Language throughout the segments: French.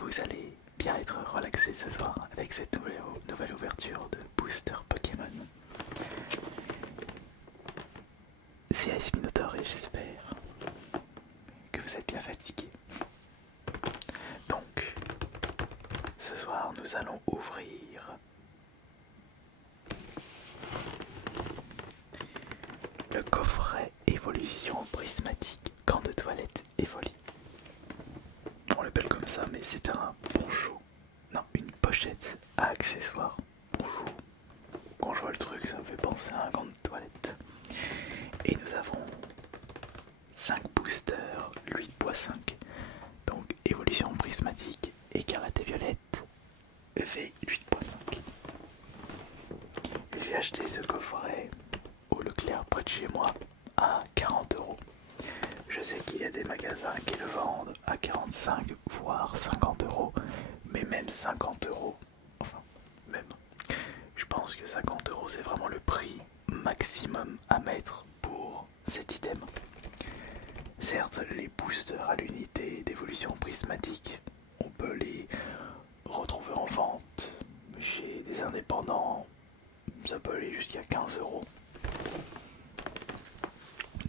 vous allez bien être relaxé ce soir avec cette nouvelle ouverture de Booster Pokémon. C'est Ice Minotaur et j'espère que vous êtes bien fatigué. Donc, ce soir nous allons ouvrir le coffret évolution prismatique gant de toilette Evoli. On l'appelle comme ça, mais c'est un poncho. Non, une pochette à accessoires. Poncho. Quand je vois le truc, ça me fait penser à un gant de toilette. Et nous avons 5 boosters, 8.5. Donc évolution prismatique, écarlate et violette, EV 8.5. J'ai acheté ce coffret au Leclerc près de chez moi à 40 €. Je sais qu'il y a des magasins qui le vendent à 45 voire 50 €, mais même 50 €, enfin même, je pense que 50 € c'est vraiment le prix maximum à mettre pour cet item. Certes, les boosters à l'unité d'évolution prismatique, on peut les retrouver en vente chez des indépendants, ça peut aller jusqu'à 15 €.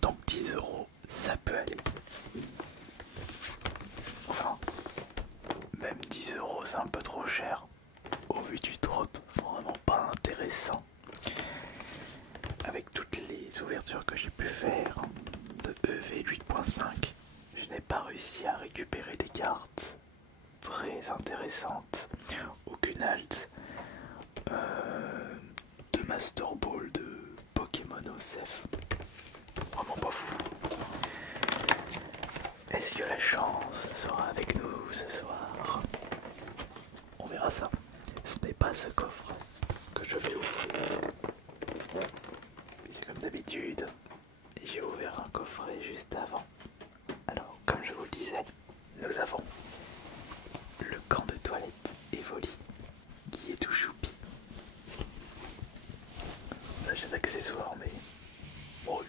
Donc 10 €, ça peut aller. Enfin, même 10 € c'est un peu trop cher. Au vu du drop, vraiment pas intéressant. Avec toutes les ouvertures que j'ai pu faire de EV 8.5, je n'ai pas réussi à récupérer des cartes très intéressantes. Aucune alt, de Master Ball de Pokémon OCF. Vraiment pas fou. Est-ce que la chance sera avec nous ce soir? On verra ça. Ce n'est pas ce coffre que je vais ouvrir. C'est comme d'habitude, j'ai ouvert un coffret juste avant. Alors, comme je vous le disais, nous avons le gant de toilette Evoli qui est tout choupi. Ça, j'ai d'accessoires, mais bon,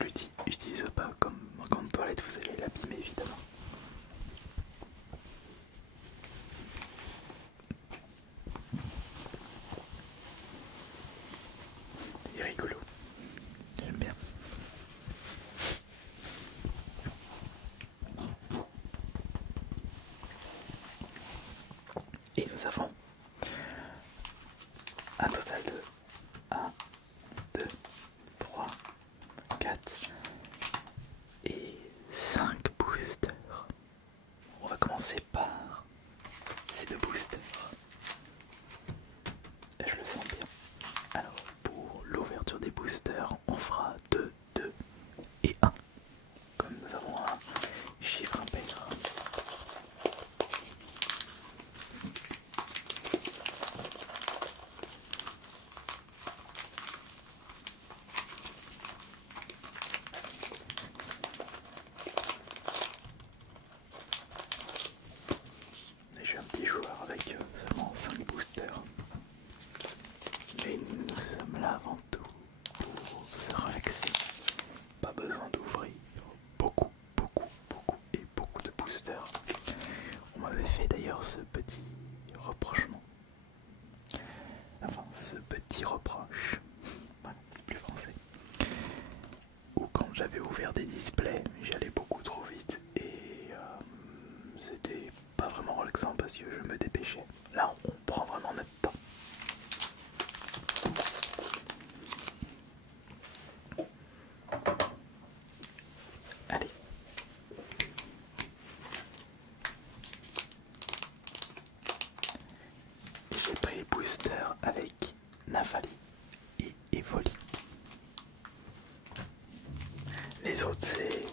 l'utilise pas comme un gant de toilette, vous allez l'abîmer évidemment. Il est rigolo, j'aime bien. Et nous avons un total de 1, 2, 3, 4 et 5 boosters. On va commencer par ces 2 boosters. Et je le sens bien. Alors pour l'ouverture des boosters, on fera 2, 2 et 1. Comme nous avons un chiffre impair. Et je suis un petit joueur avec seulement 5 boosters. Mais nous sommes là avant tout pour se relaxer. Pas besoin d'ouvrir beaucoup, beaucoup, beaucoup et beaucoup de boosters. On m'avait fait d'ailleurs ce petit reprochement. Enfin, ce petit reproche. Voilà, c'est plus français. Ou quand j'avais ouvert des displays, j'allais beaucoup trop vite et c'était pas vraiment relaxant parce que je me dépêchais. Là, on prend vraiment notre temps. Allez. J'ai pris les boosters avec Nafali et Evoli. Les autres c'est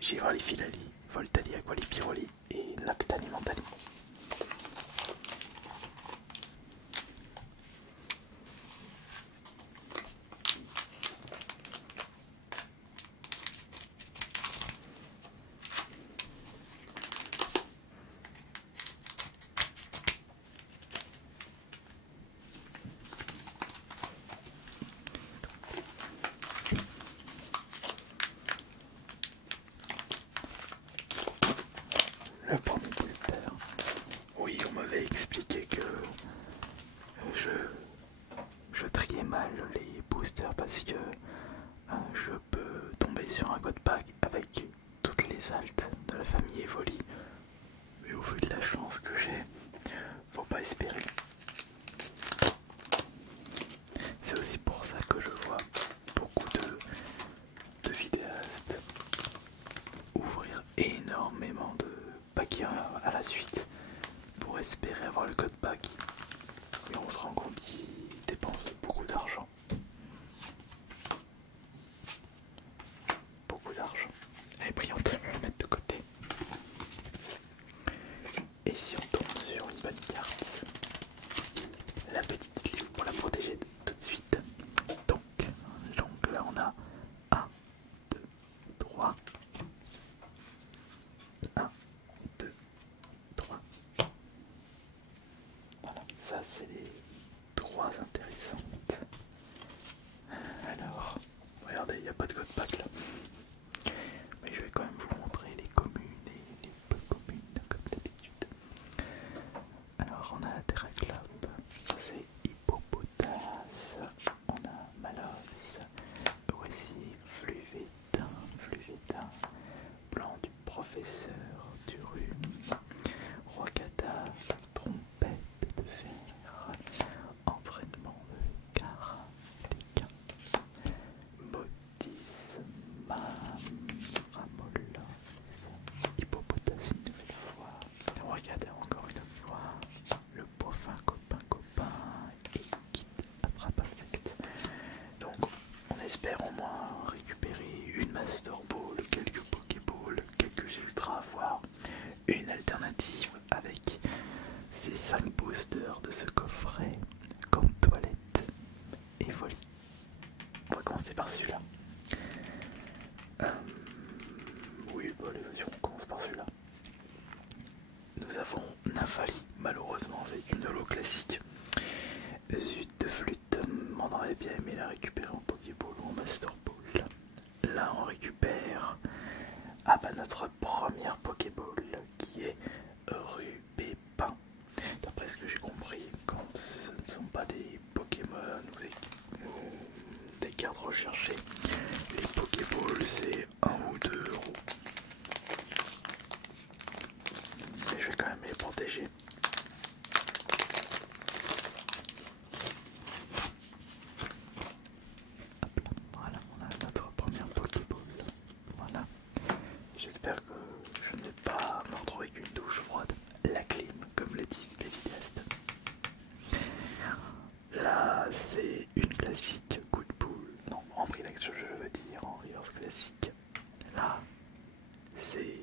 Givrali Filali, Voltali Aquali Piroli et Noctali Mentali. espérer. C'est aussi pour ça que je vois beaucoup de vidéastes ouvrir énormément de paquets à la suite pour espérer avoir le code pack. Et on se rend compte qu'ils dépensent beaucoup d'argent. Beaucoup d'argent. Allez, brillante, je vais le mettre de côté. Et si on tombe sur une bonne carte, la petite sleeve pour la protéger tout de suite. Donc là on a 1, 2, 3. 1, 2, 3. Voilà, ça c'est les 3 intéressantes. Alors, regardez, il n'y a pas de code pack là. Mais je vais quand même vous montrer les communes et les peu communes comme d'habitude. Alors on a Terraclope, c'est Hippopotas, on a Malos, voici Fluvétin, Plan du professeur du rhume, Rocata, Trompette de fer, Entraînement de karatéka, Motis, Ramolos, Hippopotas une nouvelle fois, Regardez encore une fois, le Bofin copain et Kid attrape insecte. Donc on espère au moins récupérer une Master Ball, quelques Pokéballs, quelques Ultra, voire une alternative avec ces 5 boosters de ce coffret comme toilette et folie. On va commencer par celui-là. Oui, bah, allez, vas-y, on commence par celui-là. Nous avons Nafali, malheureusement c'est une holo classique. Zut de flûte, on aurait bien aimé la récupérer en Pokéball ou en Master Ball. Là on récupère notre première Pokéball qui est Rubépin. D'après ce que j'ai compris, quand ce ne sont pas des Pokémon ou des cartes recherchées, les Pokéballs c'est 1 ou 2 euros. Mais je vais quand même les protéger. Voilà, on a notre première Pokéball. Voilà. J'espère que je n'ai pas me retrouver avec une douche froide. La clim, comme le disent les vidéastes. Là, c'est une classique coup de boule. Non, en Brilex, je veux dire, en reverse classique. Là, c'est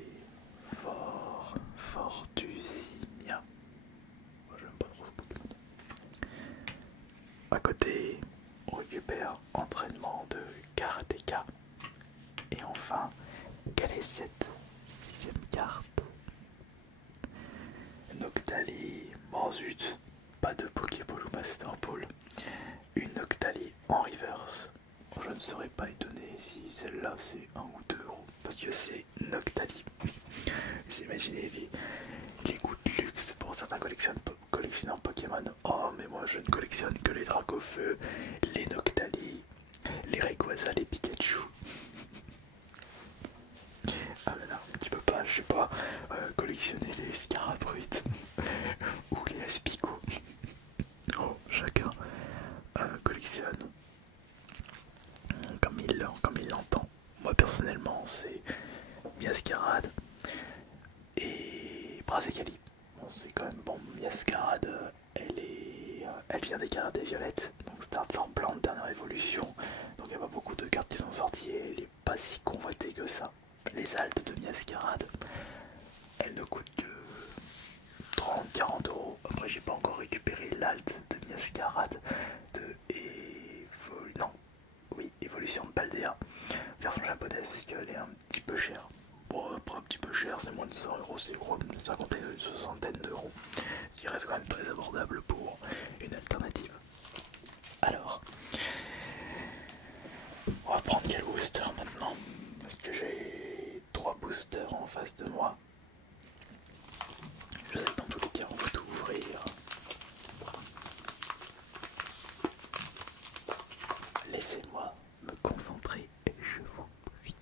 Fortusinia. Moi, j'aime pas trop ce Pokémon. À côté, on récupère entraînement de karatéka. Et enfin, quelle est cette 6ème carte? Noctali, oh zut, pas de Pokéball ou Master Ball. Une Noctali en reverse. Je ne serais pas étonné si celle-là c'est 1 ou 2 euros. Parce que c'est Noctali. Vous imaginez les goûts de luxe pour certains collectionneurs Pokémon. Oh mais moi je ne collectionne que les Dracofeu, les Noctali, les Rayquaza, les Pikachu. Ah mais là, tu peux pas, je sais pas, collectionner les Scarabrutes ou les Aspico. Oh, chacun collectionne comme il l'entend. Moi personnellement, c'est Miascarade et Brasecali. Bon, c'est quand même bon. Miascarade, elle vient des cartes violettes, donc start sans plante, dernière évolution. Donc il n'y a pas beaucoup de cartes qui sont sorties et elle n'est pas si convoitée que ça. Les altes de Miascarade, elles ne coûtent que 30-40 euros. Après, j'ai pas encore récupéré l'alt de Miascarade Évolution de Paldea, version japonaise, puisqu'elle est un petit peu chère. Bon, après un petit peu cher, c'est moins de 100 euros, c'est une soixantaine d'euros. Ce qui reste quand même très abordable pour une alternative. Alors, on va prendre quel booster maintenant? Parce que j'ai 3 boosters en face de moi. Je sais que dans tous les cas, on va tout ouvrir. Laissez-moi me concentrer, je vous prie.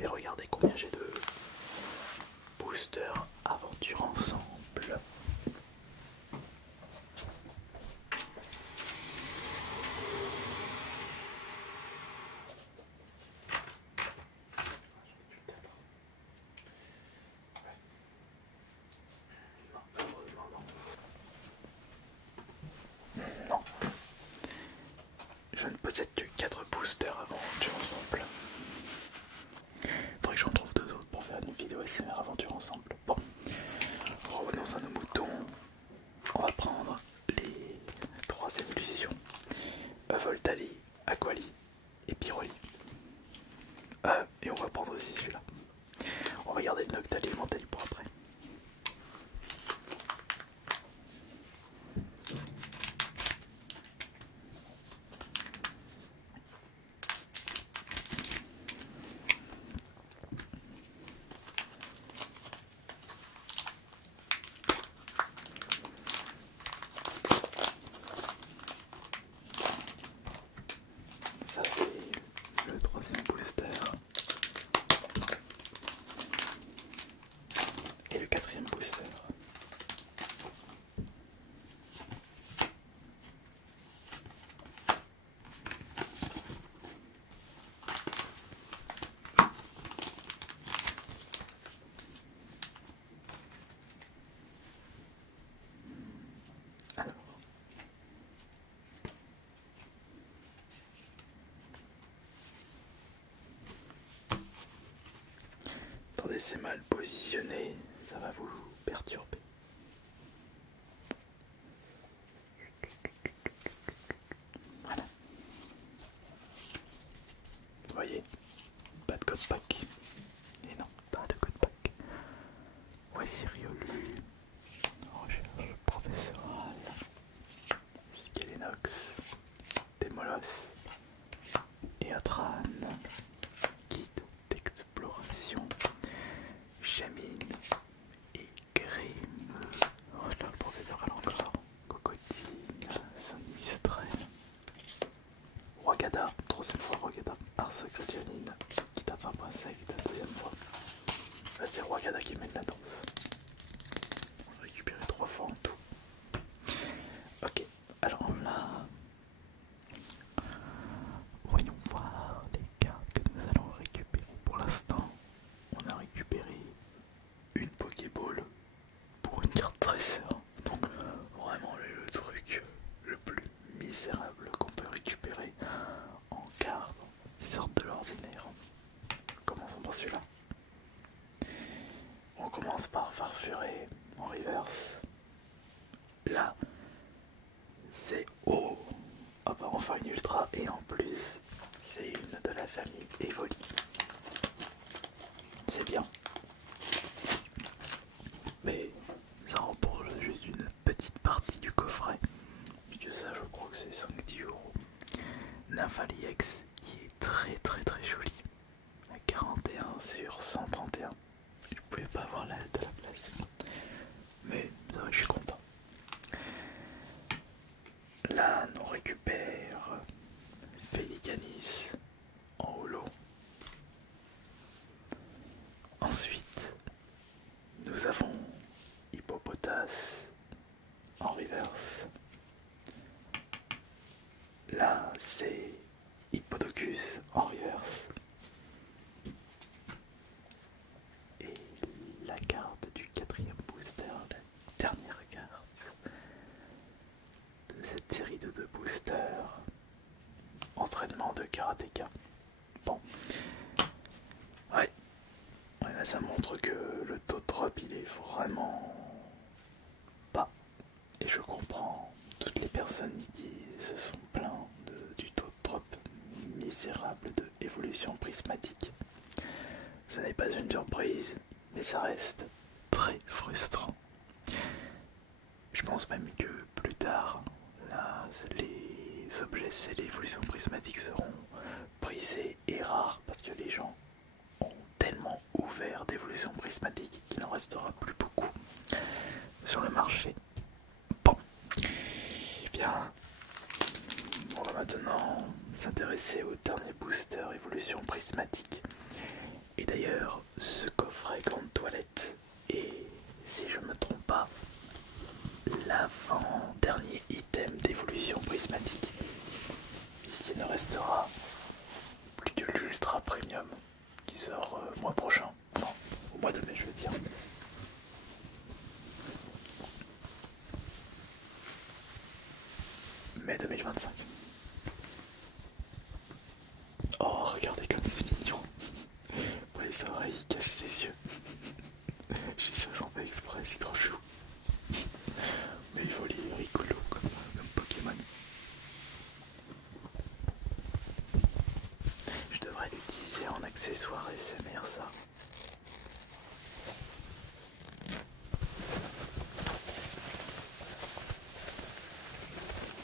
vais regarder combien j'ai de boosters aventure ensemble. Non. Je ne possède que 4 boosters aventure ensemble. Faudrait que j'en trouve 2 autres pour faire une vidéo SMR aventure ensemble. Bon, revenons à nos moutons. On va prendre les 3 évolutions. Voltali, Aquali et Pyroli. Et on va prendre aussi celui-là. On va garder le Noctali et le Mentali pour après. Ça c'est le 3e booster. Et le 4e booster. Alors. Attendez, c'est mal positionné, ça va vous perturber. Voilà. Vous voyez, pas de code pack. Et non, pas de code pack. Voici Riolu. Recherche professorale. Skelenox. Démolos. Et Atran. Guide d'exploration. Chamine. Et Grim. Oh là, le professoral encore. Cocotine. Sonistrel. Rogada, 3e fois Rogada, Arce Gradionine, qui tape un insecte, 2e fois. Là c'est Rogada qui mène la danse. On a récupéré 3 fois en tout. Ok, alors là, voyons voir les cartes que nous allons récupérer. Pour l'instant, on a récupéré une Pokéball pour une carte tresseur. Donc vraiment le truc le plus misérable qu'on peut récupérer en carte qui sortent de l'ordinaire. Commençons par celui-là. On commence par Farfuré en reverse. Là, c'est haut. Ah bah enfin une ultra et en plus, c'est une de la famille Evoli. C'est bien. Mais ça remporte juste une petite partie du coffret. Puisque ça, je crois que c'est 5-10 euros. Nymphali-X qui est très joli. À 41 sur 131. Je pouvais pas avoir de la place. Mais ça va, je suis content. Là, on récupère Félicanis en holo. Ensuite, nous avons Hippopotas en reverse. Là, c'est Hippodocus en reverse. Et la carte du 4e booster, la dernière carte de cette série de 2 boosters. Entraînement de karatéka. Bon. Ouais. Là, ça montre que le taux de drop, il est vraiment bas. Et je comprends toutes les personnes qui se sont plaintes du taux de drop misérable de évolution prismatique. Ce n'est pas une surprise, mais ça reste très frustrant. Je pense même que plus tard, là, les objets scellés évolution prismatique seront prisés et rares parce que les gens ont tellement ouvert d'évolution prismatique qu'il n'en restera plus beaucoup sur le marché. Bon, eh bien, on va maintenant s'intéresser au dernier booster évolution prismatique. Et d'ailleurs, ce coffret grande toilette est, si je ne me trompe pas, l'avant-dernier item d'évolution prismatique. Ici ne restera plus que l'ultra premium qui sort mois prochain. Non, au mois de mai je veux dire. Mai 2025. Oh, regardez comme c'est mignon. Ouais, les oreilles cachent ses yeux. Je suis sûr sans fait exprès, c'est trop chou. Mais il faut les rigolo comme Pokémon. Je devrais l'utiliser en accessoire SMR ça.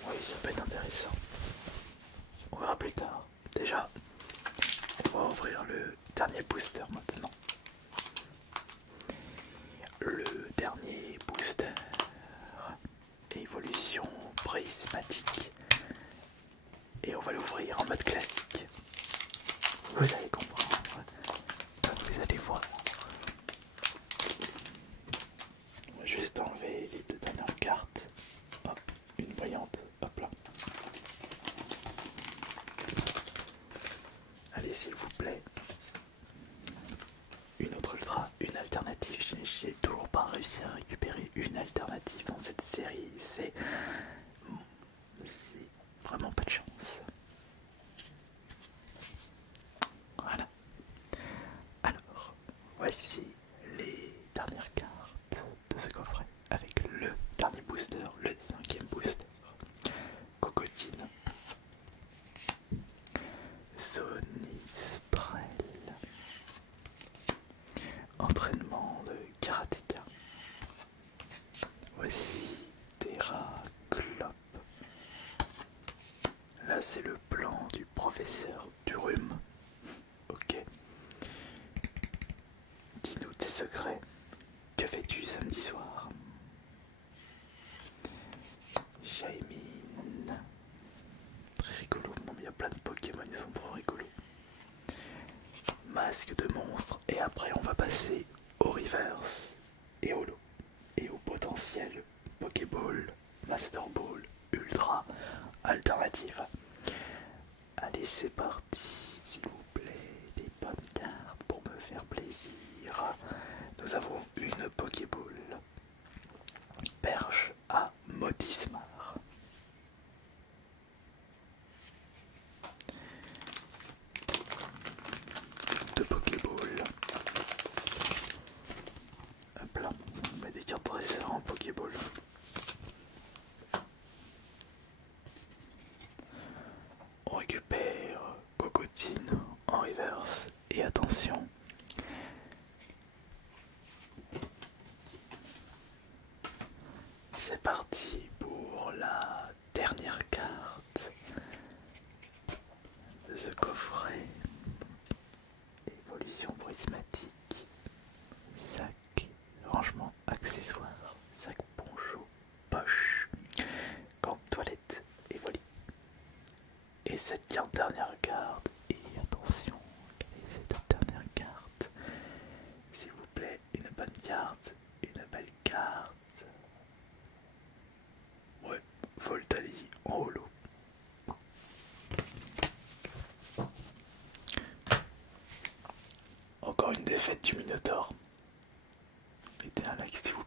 Oui, ça peut être intéressant. On verra plus tard. Déjà, on va ouvrir le dernier booster maintenant. Le dernier booster, évolution prismatique. Et on va l'ouvrir en mode classique. Vous allez comprendre. Vous allez voir. On va juste enlever les deux dernières cartes. Hop, une voyante. Hop là. Allez, s'il vous plaît. Une autre ultra, une alternative. J'ai toujours pas réussi à récupérer une alternative dans cette série. C'est vraiment pas de chance. Voilà. Alors, voici les dernières cartes de ce coffret avec le dernier booster, le 5e booster. Cocotine, Sonistrel, entraînement de karatéka. Voici Terraclope. Là c'est le plan du professeur du rhume. Ok. Dis-nous tes secrets. Que fais-tu samedi soir? Shaimine. Très rigolo. Bon, il y a plein de Pokémon, ils sont trop rigolos. Masque de monstre. Et après, on va passer au reverse et au lot. Et au potentiel Pokéball, Master Ball, Ultra, Alternative. Allez, c'est parti, s'il vous plaît. Des bonnes cartes pour me faire plaisir. Nous avons une Pokéball. Perche à Modismar. Deux Pokéballs. Hop là, on met des cartes dresseurs en Pokéball. On récupère Cocotine en reverse. Et attention. C'est parti pour la dernière carte de ce coffret. Évolution prismatique. Sac, rangement accessoire, sac poncho, poche, gants de toilette et volley. Et cette dernière carte, et attention, quelle est cette dernière carte? S'il vous plaît, une bonne carte, une belle carte. Ouais, Voltali en holo. Encore une défaite du Minotaur. Mettez un like s'il vous